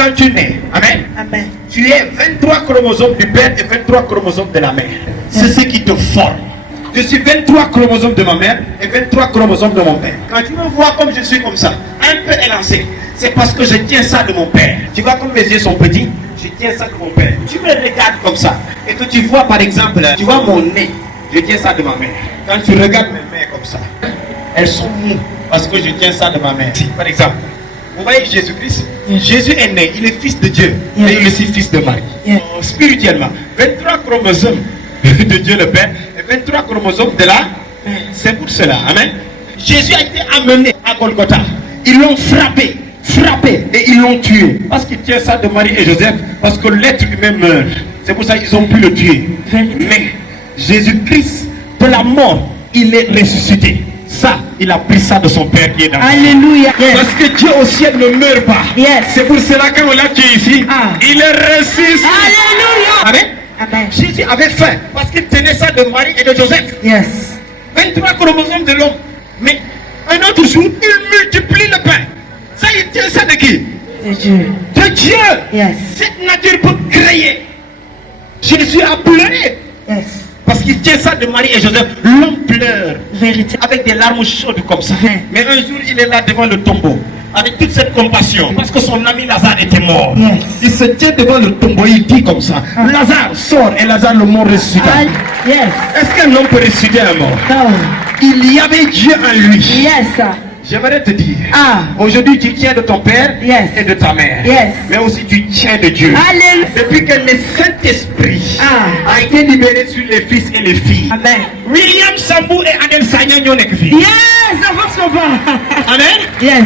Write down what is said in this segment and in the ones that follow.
quand tu nais, amen, Amen. tu es 23 chromosomes du père et 23 chromosomes de la mère. C'est ce qui te forme. Je suis 23 chromosomes de ma mère et 23 chromosomes de mon père. Quand tu me vois comme je suis comme ça, un peu élancé, c'est parce que je tiens ça de mon père. Tu vois comme mes yeux sont petits, je tiens ça de mon père. Tu me regardes comme ça et que tu vois par exemple, tu vois mon nez, je tiens ça de ma mère. Quand tu regardes mes mains comme ça, elles sont moues parce que je tiens ça de ma mère. Si, par exemple, vous voyez Jésus-Christ, Jésus est né, il est fils de Dieu, mais il est aussi fils de Marie. Spirituellement, 23 chromosomes de Dieu le Père et 23 chromosomes de la... C'est pour cela, amen. Jésus a été amené à Golgotha. Ils l'ont frappé et ils l'ont tué. Parce qu'il tient ça de Marie et Joseph, parce que l'être humain meurt. C'est pour ça qu'ils ont pu le tuer. Mais Jésus-Christ, de la mort, il est ressuscité. Ça, il a pris ça de son Père qui est dans le ciel. Alléluia. Yes. Parce que Dieu au ciel ne meurt pas. Yes. C'est pour cela qu'on l'a tué ici. Il est ressuscité. Alléluia. Amen. Amen. Jésus avait faim parce qu'il tenait ça de Marie et de Joseph. Yes. 23 chromosomes de l'homme. Mais un autre jour, il multiplie le pain. Ça, il tient ça de qui? De Dieu. De Dieu. Yes. Cette nature peut créer. Jésus a pleuré. Yes. Parce qu'il tient ça de Marie et Joseph. L'homme pleure. Vérité. Avec des larmes chaudes comme ça. Mais un jour, il est là devant le tombeau. Avec toute cette compassion. Parce que son ami Lazare était mort. Yes. Il se tient devant le tombeau. Il dit comme ça. Lazare sort. Et Lazare, le mort ressuscite. Yes. Est-ce qu'un homme peut ressusciter un mort? No. Il y avait Dieu en lui. Yes. J'aimerais te dire, Ah. aujourd'hui tu tiens de ton père Yes. et de ta mère. Yes. Mais aussi tu tiens de Dieu. Alléluia. Depuis que le Saint-Esprit Ah. a été libéré sur les fils et les filles. Amen. William Sambou et Adel Sagnan n'ont que fille. Yes. Avance mon pas. Amen. Yes.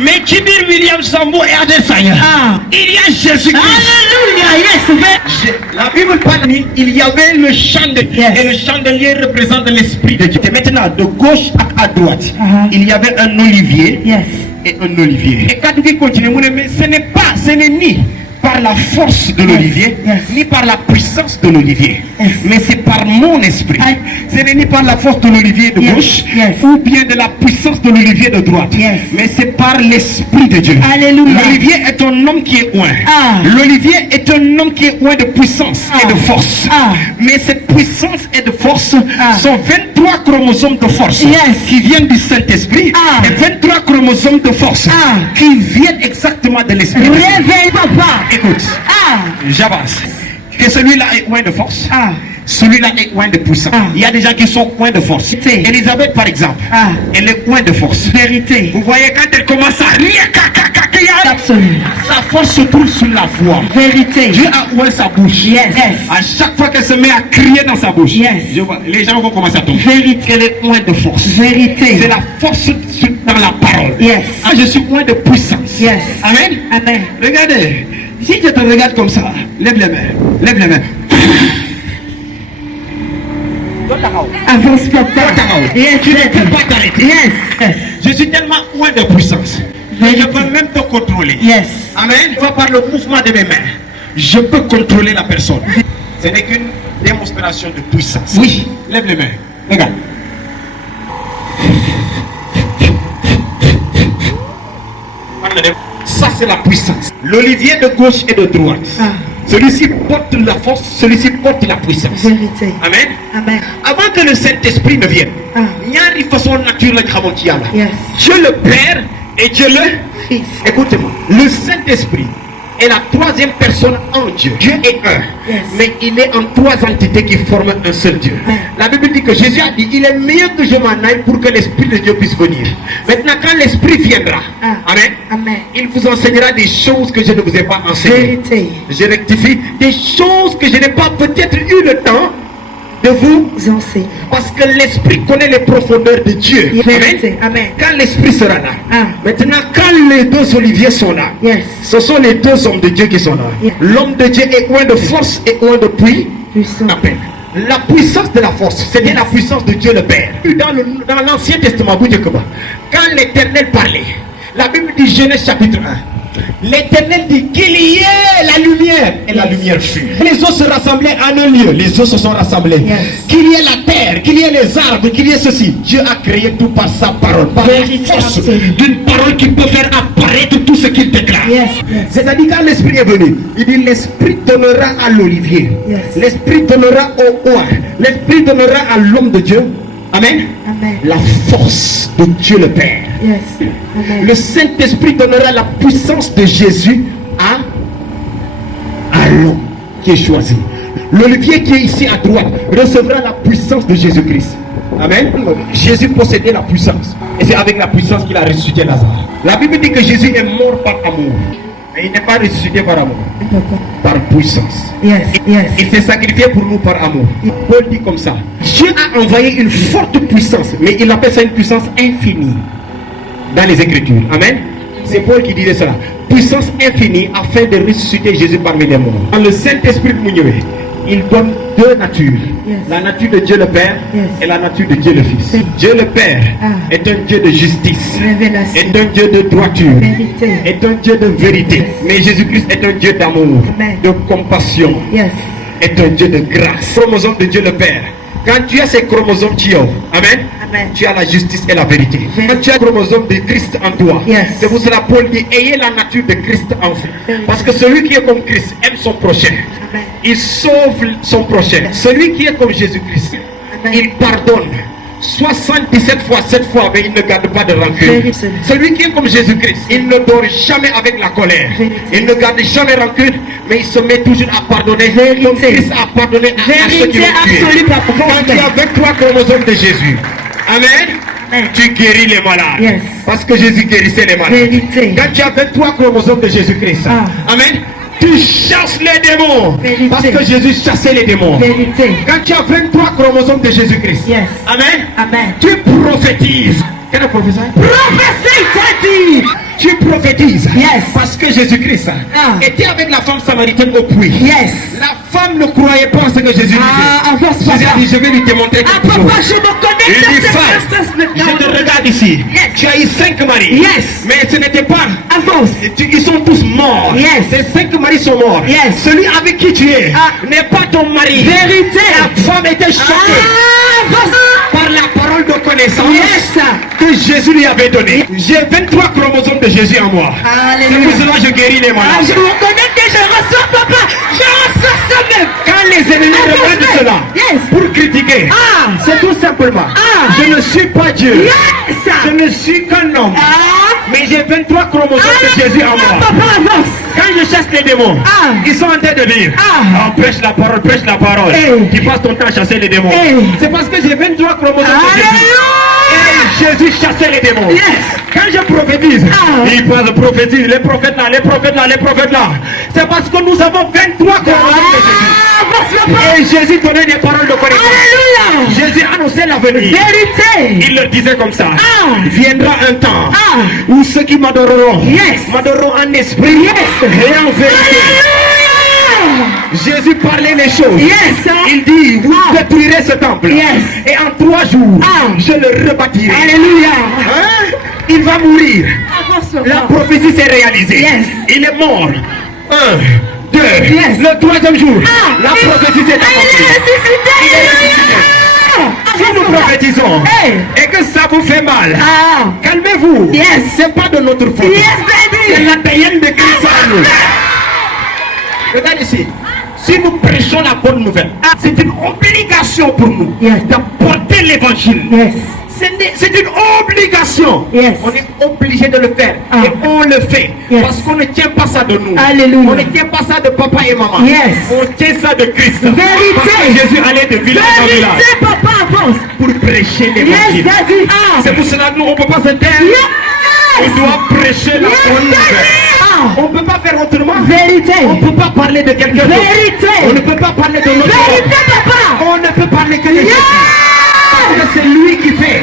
Mais qui dit William Sambou et Adel Sagnan? Ah. Il y a Jésus-Christ. Alléluia. Yes. La Bible parle, il y avait le chandelier. Yes. Et le chandelier représente l'Esprit de Dieu. Et maintenant, de gauche à droite, il y avait un olivier. Yes. Et un olivier. Et quand tu continues, mais ce n'est ni par la force de l'olivier, ni par la puissance de l'olivier, mais c'est par mon esprit. Ce n'est ni par la force de l'olivier de gauche, ou bien de la puissance de l'olivier de droite, mais c'est par l'esprit de Dieu. Alléluia. L'olivier est un homme qui est oint. L'olivier est un homme qui est oint de puissance et de force. Mais cette puissance et de force sont 23 chromosomes de force qui viennent du Saint-Esprit et 23 chromosomes de force qui viennent exactement de l'Esprit. Réveille papa. Écoute, j'avance. Que celui-là est oint de force. Celui-là est oint de puissance. Il y a des gens qui sont oint de force. Elisabeth, par exemple, elle est oint de force. Vérité. Vous voyez, quand elle commence à rire, Absolument. sa force se trouve sur la voix. Vérité. Dieu a oint sa bouche. Yes. À chaque fois qu'elle se met à crier dans sa bouche, les gens vont commencer à tomber. Vérité. Elle est oint de force. Vérité. C'est la force dans la parole. Yes. Je suis oint de puissance. Yes. Amen. Amen. Regardez. Si je te regarde comme ça, lève les mains. Lève les mains. Avance papa. Yes. Tu ne peux pas t'arrêter. Yes. Je suis tellement loin de puissance. Je peux même te contrôler. Yes. Amen. Par le mouvement de mes mains, je peux contrôler la personne. Ce n'est qu'une démonstration de puissance. Oui. Lève les mains. Regarde. Ça, c'est la puissance. L'olivier de gauche et de droite. Celui-ci porte la force, celui-ci porte la puissance. Vérité. Amen. Amen. Avant que le Saint-Esprit ne vienne, il y a une façon naturelle de Yes. Dieu le Père et Dieu le Fils. Écoutez-moi, le Saint-Esprit est la troisième personne en Dieu. Dieu est un, mais il est en trois entités qui forment un seul Dieu. La Bible dit que Jésus a dit, il est mieux que je m'en aille pour que l'Esprit de Dieu puisse venir. Maintenant, quand l'Esprit viendra, amen, Amen. il vous enseignera des choses que je ne vous ai pas enseignées. Vérité. Je rectifie des choses que je n'ai pas peut-être eu le temps de vous enseigner. Parce que l'Esprit connaît les profondeurs de Dieu. Vérité. Amen. Quand l'Esprit sera là. Maintenant, quand les deux oliviers sont là, ce sont les deux hommes de Dieu qui sont là. L'homme de Dieu est loin de force et loin de puissance. La puissance de la force, c'était la puissance de Dieu le Père. Dans l'Ancien Testament, quand l'Éternel parlait, la Bible dit Genèse chapitre 1. L'Éternel dit qu'il y ait la lumière et la lumière fut. Les eaux se rassemblaient en un lieu, les eaux se sont rassemblées. Yes. Qu'il y ait la terre, qu'il y ait les arbres, qu'il y ait ceci. Dieu a créé tout par sa parole, par la force d'une parole qui peut faire apparaître tout ce qu'il déclare. Yes. Yes. C'est-à-dire quand l'Esprit est venu, il dit l'Esprit donnera à l'olivier, Yes. l'Esprit donnera au oin, l'Esprit donnera à l'homme de Dieu. Amen. Amen. La force de Dieu le Père. Yes. Amen. Le Saint-Esprit donnera la puissance de Jésus à l'homme qui est choisi. L'olivier qui est ici à droite recevra la puissance de Jésus-Christ. Amen. Jésus possédait la puissance. Et c'est avec la puissance qu'il a ressuscité Lazare. La Bible dit que Jésus est mort par amour. Mais il n'est pas ressuscité par amour. Par puissance. Yes. Yes. Il s'est sacrifié pour nous par amour. Paul dit comme ça. Dieu a envoyé une forte puissance, mais il appelle ça une puissance infinie dans les Écritures. Amen. C'est Paul qui disait cela. Puissance infinie afin de ressusciter Jésus parmi les morts. Dans le Saint-Esprit de Mounioué, il donne deux natures. Yes. La nature de Dieu le Père Yes. et la nature de Dieu le Fils. Yes. Dieu le Père est un Dieu de justice, Révélation. est un Dieu de droiture, Vérité. est un Dieu de vérité. Yes. Mais Jésus-Christ est un Dieu d'amour, Amen. de compassion, Yes. est un Dieu de grâce. Chromosome de Dieu le Père. Quand tu as ces chromosomes, tu as, amen, Amen. tu as la justice et la vérité. Quand tu as le chromosome de Christ en toi, Yes. c'est pour cela Paul dit ayez la nature de Christ en vous. Vérité. Parce que celui qui est comme Christ aime son prochain. Amen. Il sauve son prochain. Celui qui est comme Jésus-Christ, Amen. il pardonne 77 fois, 7 fois, mais il ne garde pas de rancune. Vérité. Celui qui est comme Jésus-Christ, il ne dort jamais avec la colère. Vérité. Il ne garde jamais rancune, mais il se met toujours à pardonner. Vérité. Comme Christ a pardonné à ceux qui Vérité l'ont tué. absolue, papa. Quand tu as 23 chromosomes de Jésus, amen, Amen. tu guéris les malades. Yes. Parce que Jésus guérissait les malades. Vérité. Quand tu as 23 chromosomes de Jésus-Christ, amen, tu chasses les démons. Vérité. Parce que Jésus chassait les démons. Vérité. Quand tu as 23 chromosomes de Jésus-Christ, Yes. amen, Amen. tu prophétises. Quel est prophétie? Prophétie, t'as dit. Tu prophétises. Yes. Parce que Jésus-Christ était avec la femme samaritaine au puits. Yes. La femme ne croyait pas en ce que Jésus disait. Avance, Jésus a papa. dit, je vais lui démontrer Ah, quelque chose. papa, je me connecte Il à dit, cette femme, instance je maintenant. te regarde ici. Yes. Tu as eu 5 maris. Yes. Mais ce n'était pas. Avance. Ils sont tous morts. Yes. Ces 5 maris sont morts. Yes. Celui avec qui tu es n'est pas ton mari. Vérité. La femme était choquée Avance. par la parole de connaissance Yes. que Jésus lui avait donnée. J'ai 23 chromosomes de Jésus en moi. C'est Alléluia. pour cela que je guéris les Ah, malades. je me connecte et je reçois, papa. Je reçois ça même. Quand les ennemis regardent cela Yes. pour critiquer, c'est tout simplement, je ne suis pas Dieu. Yes. Je ne suis qu'un homme. Mais j'ai 23 chromosomes de Jésus en moi. Papa, avance. Quand je chasse les démons, ils sont en train de dire prêche la parole, prêche la parole. Hey. Tu passes ton temps à chasser les démons. Hey. C'est parce que j'ai 23 chromosomes de Jésus. Et Jésus chassait les démons. Yes. Quand je prophétise, il passe prophétise, les prophètes là, les prophètes là, les prophètes là. C'est parce que nous avons 23 chromosomes de Jésus. Avance, papa. Et Jésus donnait des paroles de connaissance. Alléluia. Jésus annonçait l'avenir. Vérité. Il le disait comme ça. Ah. Viendra un temps Ah. où ceux qui m'adoreront Yes. m'adoreront en esprit Yes. et en vérité. Alléluia. Jésus parlait les choses. Yes. Il dit, vous Ah. détruirez ce temple. Yes. Et en 3 jours, je le rebâtirai. Alléluia. Hein? Il va mourir. Avance, La papa. prophétie s'est réalisée. Yes. Il est mort. 1, 2. Yes. Le 3e jour, la il- prophétie s'est Il est accomplie. ressuscité. Il est ressuscité. Si nous prophétisons Hey. et que ça vous fait mal, calmez-vous. Yes. C'est pas de notre faute. Yes, C'est baby. l'ADN de Christ en nous. Regarde ici. Si nous prêchons la bonne nouvelle, c'est une obligation pour nous Yes. d'apporter l'évangile. Yes. C'est une obligation. Yes. On est obligé de le faire. Ah. Et on le fait. Yes. Parce qu'on ne tient pas ça de nous. Alléluia. On ne tient pas ça de papa et maman. Yes. On tient ça de Christ. Vérité. Parce que Jésus allait de village en Vérité, village papa, avance. pour prêcher Yes, l'évangile. daddy. C'est pour cela que nous, on ne peut pas se taire. On Yes. doit prêcher la Yes, bonne nouvelle. daddy. On ne peut pas faire autrement. Vérité. On ne peut pas parler de quelqu'un d'autre. Vérité. On ne peut pas parler de notre Vérité, homme. papa. On ne peut parler que de Jésus. Parce que c'est lui qui fait.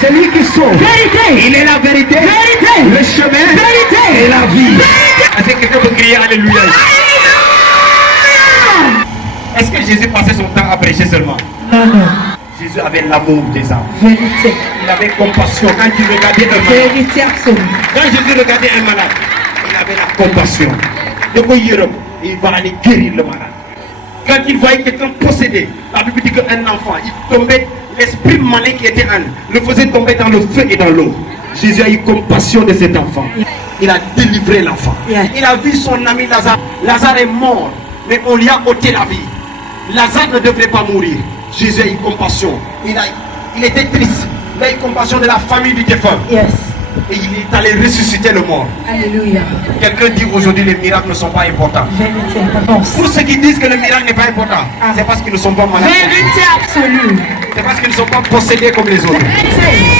C'est lui qui sauve. Vérité. Il est la vérité. Vérité. Le chemin. Vérité. Et la vie. Vérité. Est-ce que quelqu'un peut crier Alléluia? Alléluia. Est-ce que Jésus passait son temps à prêcher seulement? Non, non. Jésus avait l'amour des âmes. Vérité. Il avait compassion quand il regardait un malade. Vérité absolue. Quand Jésus regardait un malade, il avait la compassion. Il va aller guérir le malade. Quand il voyait quelqu'un possédé, la Bible dit qu'un enfant, il tombait, l'esprit malin qui était en, le faisait tomber dans le feu et dans l'eau. Jésus a eu compassion de cet enfant. Il a délivré l'enfant. Il a vu son ami Lazare. Lazare est mort, mais on lui a ôté la vie. Lazare ne devrait pas mourir. Jésus a eu compassion. Il était triste. Il a eu compassion de la famille du défunt. Et il est allé ressusciter le mort. Alléluia. Quelqu'un dit aujourd'hui les miracles ne sont pas importants. Vérité, avance. Pour ceux qui disent que le miracle n'est pas important, c'est parce qu'ils ne sont pas malades. Vérité absolue. C'est parce qu'ils ne sont pas possédés comme les autres.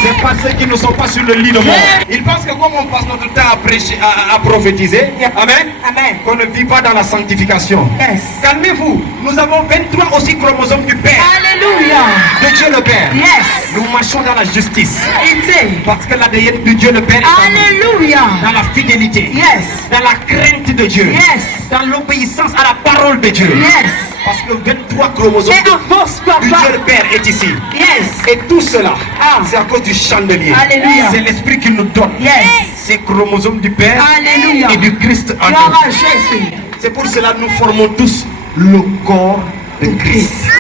C'est parce qu'ils ne sont pas sur le lit de mort. Ils pensent que comme on passe notre temps à prêcher, à prophétiser, amen, qu'on ne vit pas dans la sanctification. Calmez-vous. Nous avons 23 aussi chromosomes du Père. Alléluia. De Dieu le Père. Nous marchons dans la justice. Parce que l'ADN de Dieu le Père est en nous. Alléluia. Dans la fidélité. Dans la crainte de Dieu. Dans l'obéissance à la parole de Dieu. Parce que 23 chromosomes Et avance, du Dieu papa. le Père est ici. Et tout cela, c'est à cause du chandelier. Alléluia. C'est l'esprit qui nous donne ces chromosomes du Père Alléluia. et du Christ en Gloire nous. à Jésus. C'est pour cela que nous formons tous le corps de Christ.